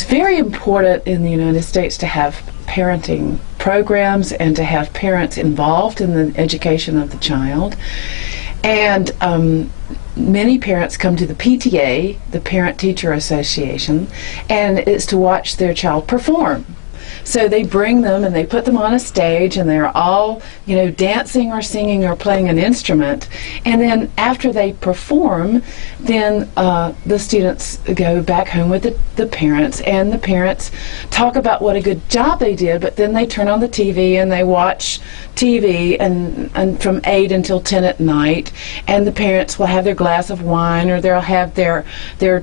it's very important in the United States to have parenting programs and to have parents involved in the education of the child. And many parents come to the PTA, the Parent Teacher Association, and it's to watch their child perform. So they bring them and they put them on a stage, and they're all, you know, dancing or singing or playing an instrument. And then after they perform, then the students go back home with the parents, and the parents talk about what a good job they did, but then they turn on the TV and they watch TV and from 8 until 10 at night, and the parents will have their glass of wine, or they'll have their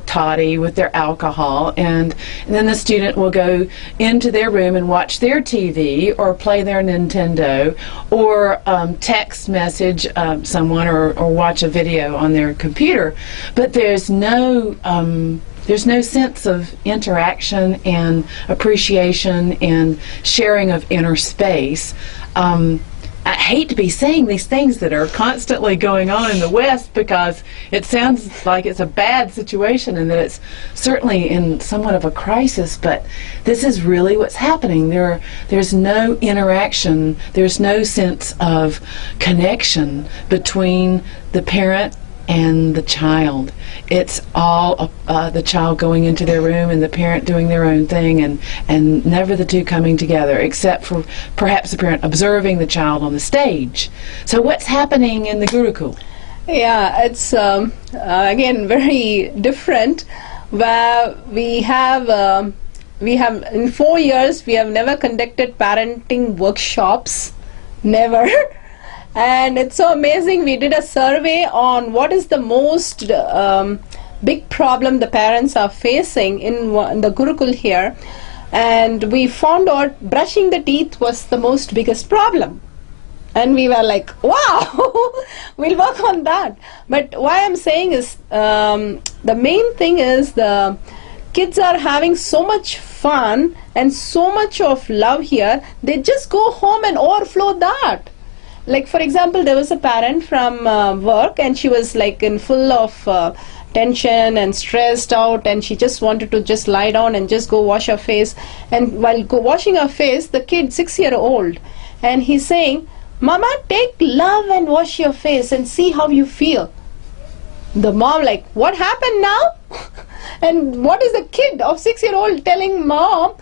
toddy with their alcohol, and then the student will go into their room and watch their TV or play their Nintendo, or text message someone, or watch a video on their computer. But there's no sense of interaction and appreciation and sharing of inner space. I hate to be saying these things that are constantly going on in the West, because it sounds like it's a bad situation and that it's certainly in somewhat of a crisis, but this is really what's happening. There's no interaction, there's no sense of connection between the parent and the child. It's all the child going into their room and the parent doing their own thing, and never the two coming together, except for perhaps the parent observing the child on the stage. So what's happening in the Gurukul? Yeah, it's again very different, where we have in 4 years we have never conducted parenting workshops, never. And it's so amazing. We did a survey on what is the most big problem the parents are facing in the Gurukul here, and we found out brushing the teeth was the most biggest problem. And we were like, wow, we'll work on that. But what I'm saying is, the main thing is the kids are having so much fun and so much of love here, they just go home and overflow that. Like, for example, there was a parent from work, and she was like in full of tension and stressed out, and she just wanted to just lie down and just go wash her face. And while washing her face, the kid, 6-year-old, and he's saying, "Mama, take love and wash your face and see how you feel." The mom like, "What happened now?" And what is the kid of 6-year-old telling mom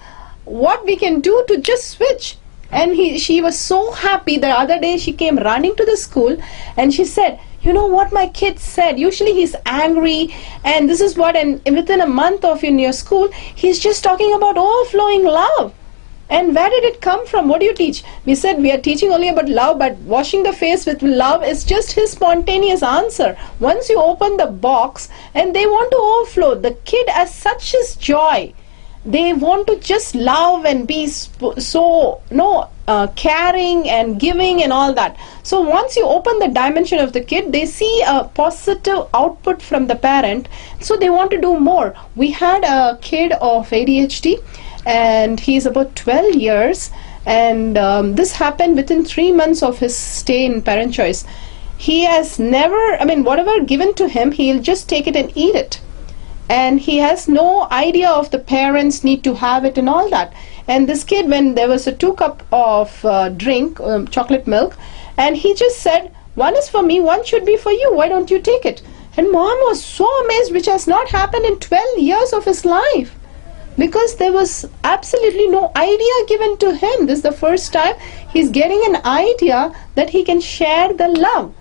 what we can do to just switch? And she was so happy. The other day she came running to the school and she said, "You know what my kid said? Usually he's angry, and this is what, and within a month of in your school, he's just talking about overflowing love." And where did it come from? What do you teach? We said we are teaching only about love, but washing the face with love is just his spontaneous answer. Once you open the box and they want to overflow, the kid has such his joy. They want to just love and be so caring and giving and all that. So once you open the dimension of the kid, they see a positive output from the parent, so they want to do more. We had a kid of ADHD, and he's about 12 years, and this happened within 3 months of his stay in Parent Choice. He has never, whatever given to him, he'll just take it and eat it. And he has no idea of the parents need to have it and all that. And this kid, when there was a 2 cup of drink, chocolate milk, and he just said, "One is for me, one should be for you, why don't you take it?" And mom was so amazed, which has not happened in 12 years of his life, because there was absolutely no idea given to him. This is the first time he's getting an idea that he can share the love.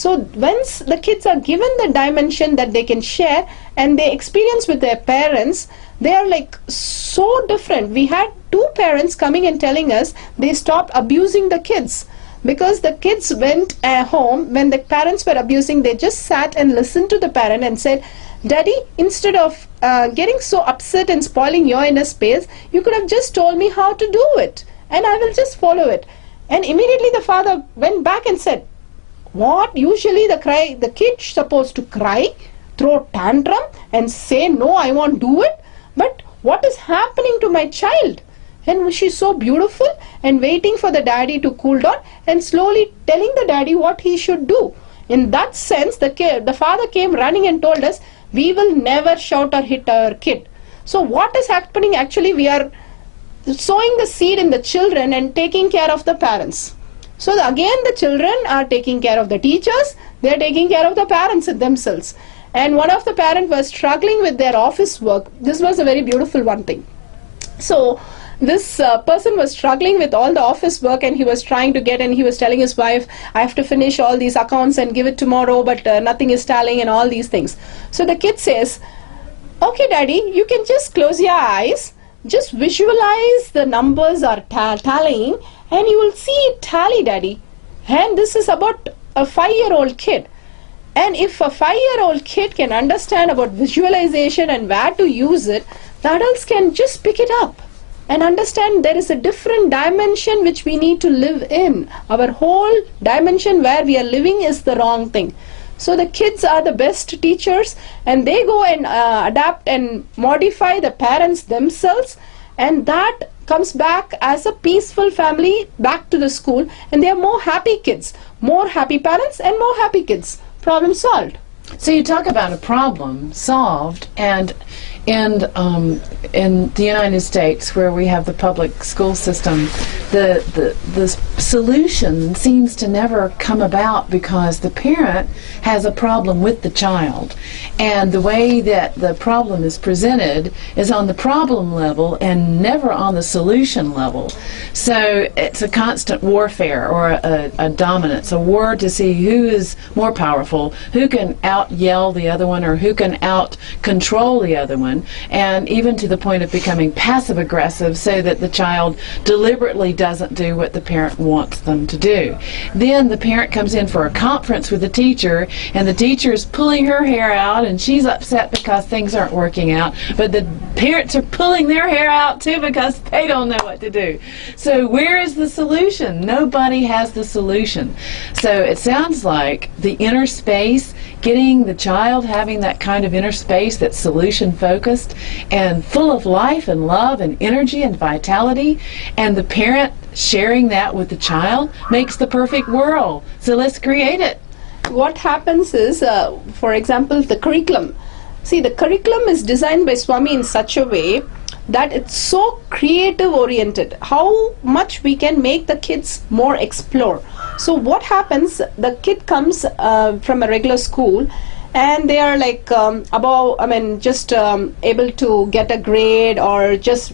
So once the kids are given the dimension that they can share, and they experience with their parents, they are like so different. We had 2 parents coming and telling us they stopped abusing the kids, because the kids went home when the parents were abusing. They just sat and listened to the parent and said, "Daddy, instead of getting so upset and spoiling your inner space, you could have just told me how to do it, and I will just follow it." And immediately the father went back and said, "What? Usually the kid's supposed to cry, throw tantrum and say, 'No, I won't do it.' But what is happening to my child?" And she's so beautiful and waiting for the daddy to cool down and slowly telling the daddy what he should do. In that sense, the father came running and told us, "We will never shout or hit our kid." So what is happening? Actually, we are sowing the seed in the children and taking care of the parents. So again, the children are taking care of the teachers, they are taking care of the parents themselves. And one of the parents was struggling with their office work. This was a very beautiful one thing. So this person was struggling with all the office work, and he was trying to get, and he was telling his wife, I have to finish all these accounts and give it tomorrow, but nothing is tallying and all these things. So the kid says, okay daddy, you can just close your eyes, just visualize the numbers are tallying, and you will see it tally, daddy. And this is about a 5-year-old kid. And if a 5-year-old kid can understand about visualization and where to use it, the adults can just pick it up and understand there is a different dimension which we need to live in. Our whole dimension where we are living is the wrong thing. So the kids are the best teachers, and they go and adapt and modify the parents themselves, and that comes back as a peaceful family back to the school, and they are more happy kids, more happy parents and more happy kids. Problem solved. So you talk about a problem solved, and in the United States, where we have the public school system, the solution seems to never come about because the parent has a problem with the child, and the way that the problem is presented is on the problem level and never on the solution level. So it's a constant warfare, or a dominance, a war to see who is more powerful, who can out yell the other one, or who can out control the other one, and even to the point of becoming passive aggressive, so that the child deliberately doesn't do what the parent wants them to do. Then the parent comes in for a conference with the teacher, and the teacher is pulling her hair out, and she's upset because things aren't working out, but the parents are pulling their hair out too because they don't know what to do. So where is the solution? Nobody has the solution. So it sounds like the inner space, getting the child having that kind of inner space that's solution focused and full of life and love and energy and vitality, and the parent sharing that with the child, makes the perfect world. So let's create it. What happens is, for example, the curriculum. See, the curriculum is designed by Swami in such a way that it's so creative oriented, how much we can make the kids more explore. So what happens, the kid comes from a regular school, and they are like just able to get a grade, or just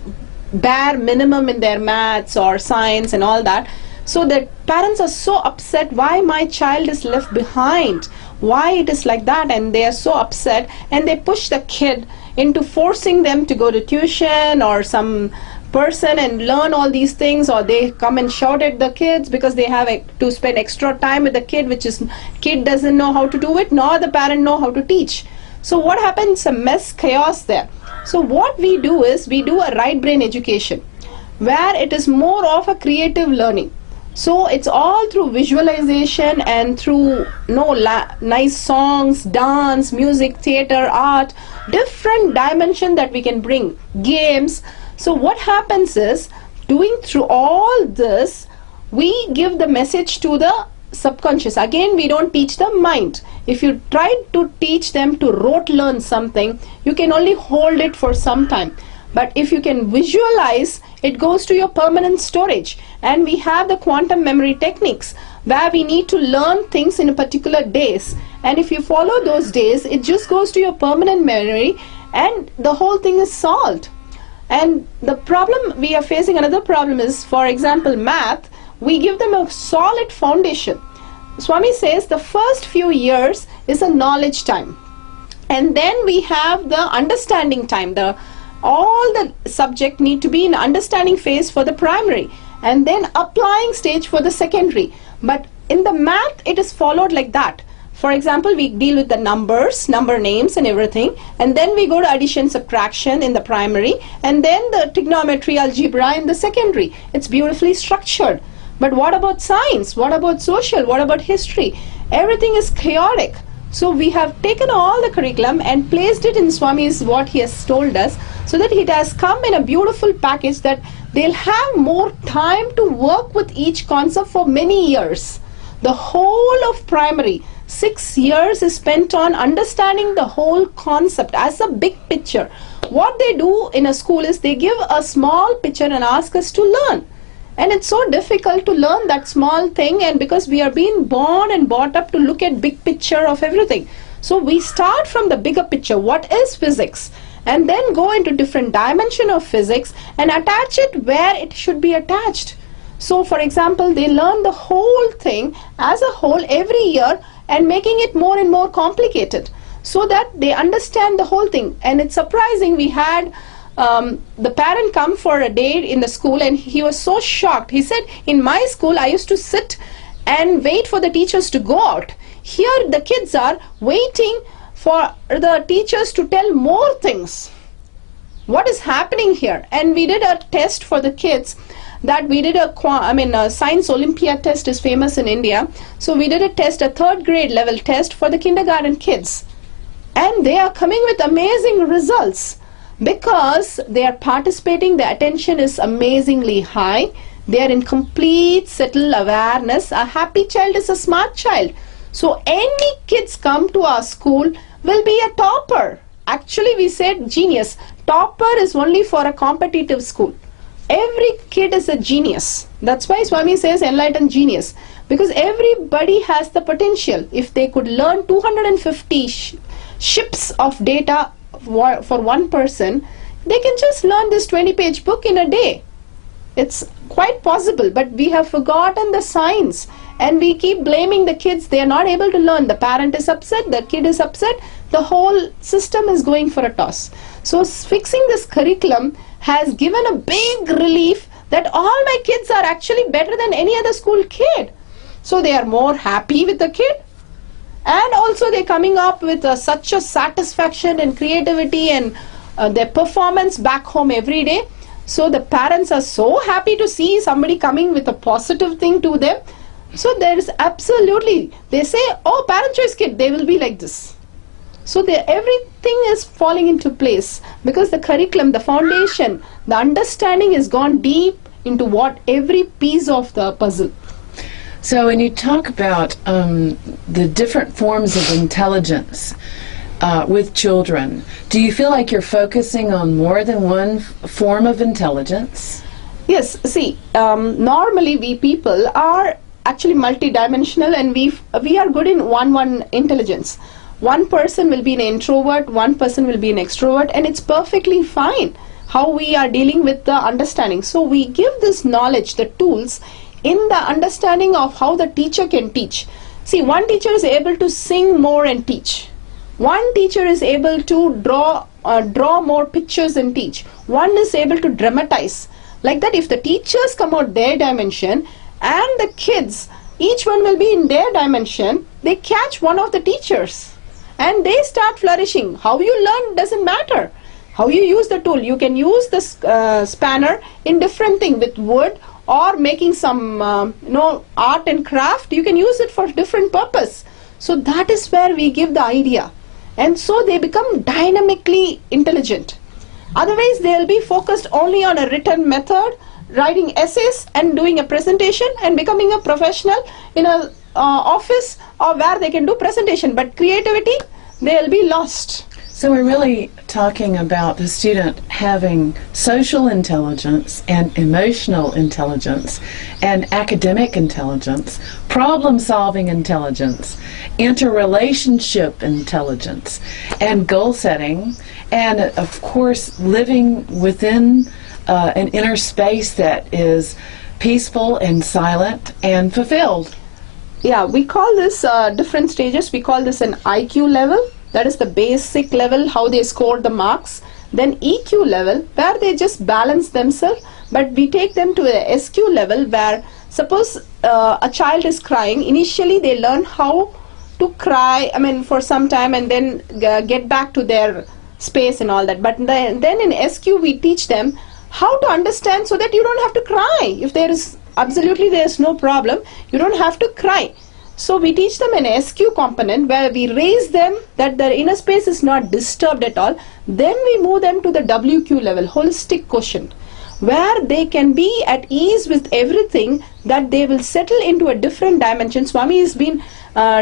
bare minimum in their maths or science and all that. So the parents are so upset, why my child is left behind, why it is like that, and they are so upset, and they push the kid into forcing them to go to tuition or some person and learn all these things, or they come and shout at the kids because they have to spend extra time with the kid, which is kid doesn't know how to do it, nor the parent know how to teach. So what happens? A mess, chaos there. So what we do is, we do a right brain education where it is more of a creative learning. So it's all through visualization and through nice songs, dance, music, theater, art, different dimension that we can bring, games. So what happens is, doing through all this, we give the message to the subconscious. Again, we don't teach the mind. If you try to teach them to rote learn something, you can only hold it for some time. But if you can visualize, it goes to your permanent storage. And we have the quantum memory techniques where we need to learn things in a particular days. And if you follow those days, it just goes to your permanent memory, and the whole thing is solved. And the problem we are facing, another problem is, for example, math, we give them a solid foundation. Swami says the first few years is a knowledge time. And then we have the understanding time. All the subject need to be in understanding phase for the primary, and then applying stage for the secondary. But in the math, it is followed like that. For example, we deal with the numbers, number names and everything, and then we go to addition, subtraction in the primary, and then the trigonometry, algebra in the secondary. It's beautifully structured. But what about science? What about social? What about history? Everything is chaotic. So we have taken all the curriculum and placed it in Swami's, what he has told us, so that it has come in a beautiful package that they'll have more time to work with each concept for many years. The whole of primary, 6 years is spent on understanding the whole concept as a big picture. what they do in a school is they give a small picture and ask us to learn. And it's so difficult to learn that small thing, and because we are being born and brought up to look at big picture of everything. So we start from the bigger picture, what is physics, and then go into different dimension of physics and attach it where it should be attached. So for example, they learn the whole thing as a whole every year and making it more and more complicated so that they understand the whole thing. And it's surprising, we had the parent come for a day in the school and he was so shocked. He said, in my school I used to sit and wait for the teachers to go out. Here the kids are waiting for the teachers to tell more things. What is happening here? And we did a test for the kids, that we did a science Olympiad test is famous in India. So we did a test, a 3rd grade level test for the kindergarten kids. And they are coming with amazing results because they are participating, the attention is amazingly high, they are in complete settled awareness. A happy child is a smart child. So any kids come to our school will be a topper. Actually we said genius. Topper is only for a competitive school. Every kid is a genius. That's why Swami says enlightened genius, because everybody has the potential. If they could learn 250 ships of data for one person, they can just learn this 20-page book in a day. It's quite possible, but we have forgotten the science and we keep blaming the kids. They are not able to learn. The parent is upset, the kid is upset, the whole system is going for a toss. So fixing this curriculum has given a big relief that all my kids are actually better than any other school kid. So they are more happy with the kid, and also they're coming up with such a satisfaction and creativity and their performance back home every day. So the parents are so happy to see somebody coming with a positive thing to them. So there is absolutely, they say, oh, parent choice kid, they will be like this. So everything is falling into place because the curriculum, the foundation, the understanding has gone deep into what every piece of the puzzle. So when you talk about the different forms of intelligence with children, do you feel like you're focusing on more than one form of intelligence? Yes, see, normally we people are actually multidimensional, and we are good in one intelligence. One person will be an introvert, one person will be an extrovert, and it's perfectly fine how we are dealing with the understanding. So we give this knowledge, the tools, in the understanding of how the teacher can teach. See, one teacher is able to sing more and teach. One teacher is able to draw more pictures and teach. One is able to dramatize. Like that, if the teachers come out their dimension and the kids, each one will be in their dimension, they catch one of the teachers and they start flourishing. How you learn doesn't matter. How you use the tool. You can use the spanner in different thing with wood, or making some art and craft. You can use it for different purpose. So that is where we give the idea, and so they become dynamically intelligent. Otherwise they will be focused only on a written method, writing essays and doing a presentation and becoming a professional in a office or where they can do presentation, but creativity, they will be lost. So we're really talking about the student having social intelligence and emotional intelligence and academic intelligence, problem-solving intelligence, interrelationship intelligence, and goal setting, and of course living within an inner space that is peaceful and silent and fulfilled. Yeah, we call this different stages. We call this an IQ level. That is the basic level, how they score the marks. Then EQ level, where they just balance themselves. But we take them to a SQ level, where suppose a child is crying. Initially they learn how to cry, for some time, and then get back to their space and all that. But then in SQ we teach them how to understand so that you don't have to cry. If there is no problem, you don't have to cry. So we teach them an SQ component where we raise them that their inner space is not disturbed at all. Then we move them to the WQ level, holistic quotient, where they can be at ease with everything, that they will settle into a different dimension. Swami has been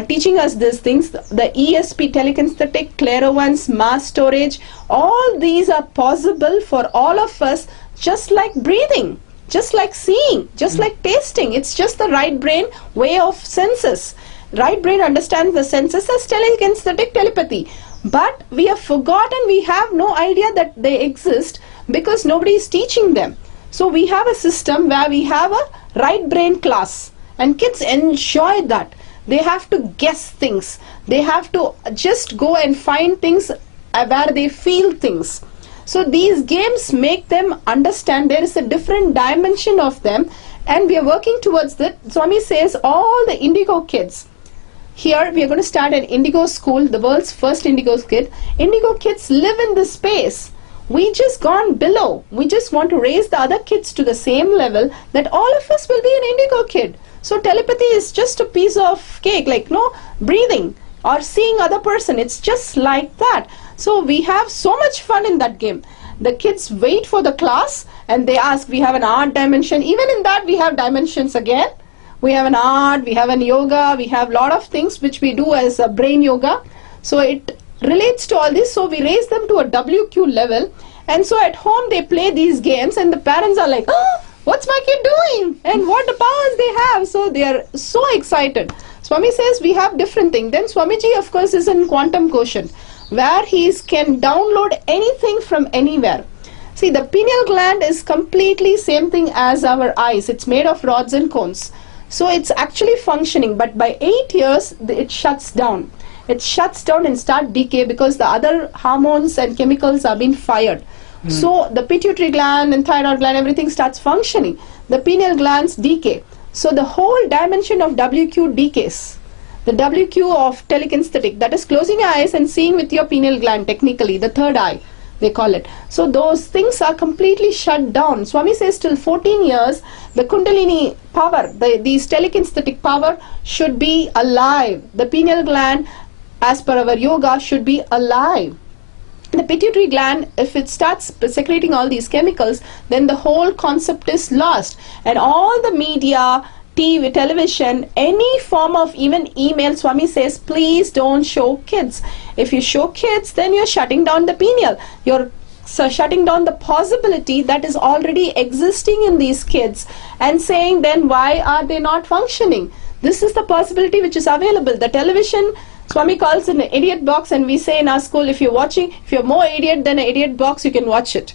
teaching us these things, the ESP, telekinesthetic, clairvoyance, mass storage, all these are possible for all of us, just like breathing, just like seeing, just like tasting. It's just the right brain way of senses. Right brain understands the senses as telekinesthetic, telepathy. But we have forgotten, we have no idea that they exist because nobody is teaching them. So we have a system where we have a right brain class, and kids enjoy that. They have to guess things. They have to just go and find things where they feel things. So these games make them understand there is a different dimension of them, and we are working towards that. Swami says all the indigo kids, here we are going to start an indigo school, the world's first indigo kid. Indigo kids live in this space. We just gone below. We just want to raise the other kids to the same level, that all of us will be an indigo kid. So telepathy is just a piece of cake, like breathing or seeing other person. It's just like that. So we have so much fun in that game. The kids wait for the class and they ask, we have an art dimension. Even in that we have dimensions again. We have an art, we have an yoga, we have a lot of things which we do as a brain yoga. So it relates to all this. So we raise them to a WQ level. And so at home they play these games and the parents are like, oh, what's my kid doing? And what the powers they have. So they are so excited. Swami says we have different things. Then Swamiji, of course, is in quantum quotient, where he can download anything from anywhere. See, the pineal gland is completely same thing as our eyes. It's made of rods and cones. So it's actually functioning, but by 8 years, it shuts down. It shuts down and start decay because the other hormones and chemicals are being fired. So the pituitary gland and thyroid gland, everything starts functioning. The pineal glands decay. So the whole dimension of WQ decays. The WQ of telekinesthetic, that is closing your eyes and seeing with your pineal gland, technically, the third eye, they call it. So those things are completely shut down. Swami says till 14 years, the Kundalini power, these telekinesthetic power should be alive. The pineal gland, as per our yoga, should be alive. The pituitary gland, if it starts secreting all these chemicals, then the whole concept is lost. And all the media, TV, television, any form of even email, Swami says, please don't show kids. If you show kids, then you're shutting down the pineal. You're shutting down the possibility that is already existing in these kids and saying, then why are they not functioning? This is the possibility which is available. The television, Swami calls it an idiot box, and we say in our school, if you're watching, if you're more idiot than an idiot box, you can watch it.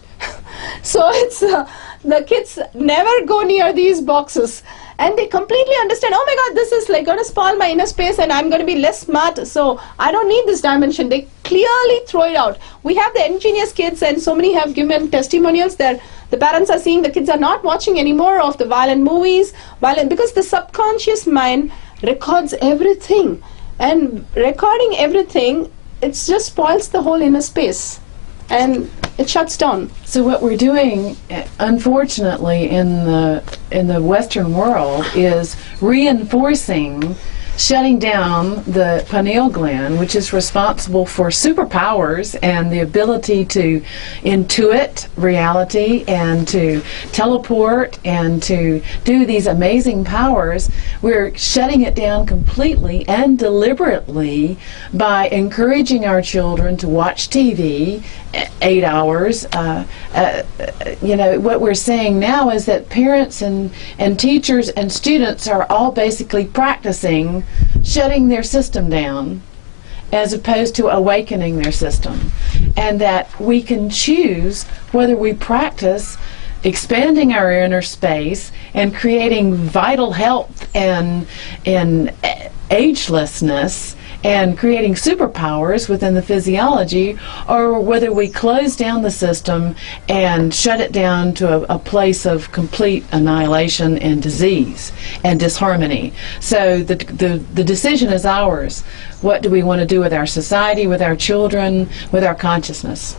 So it's the kids never go near these boxes, and they completely understand, oh my God, this is like going to spoil my inner space and I'm going to be less smart, so I don't need this dimension. They clearly throw it out. We have the ingenious kids, and so many have given testimonials that the parents are seeing the kids are not watching anymore of the violent movies, because the subconscious mind records everything. And recording everything, it just spoils the whole inner space and it shuts down. So what we're doing, unfortunately, in the Western world is reinforcing shutting down the pineal gland, which is responsible for superpowers and the ability to intuit reality and to teleport and to do these amazing powers. We're shutting it down completely and deliberately by encouraging our children to watch TV 8 hours. What we're saying now is that parents and teachers and students are all basically practicing shutting their system down as opposed to awakening their system, and that we can choose whether we practice expanding our inner space and creating vital health and agelessness and creating superpowers within the physiology, or whether we close down the system and shut it down to a place of complete annihilation and disease and disharmony. So the decision is ours. What do we want to do with our society, with our children, with our consciousness?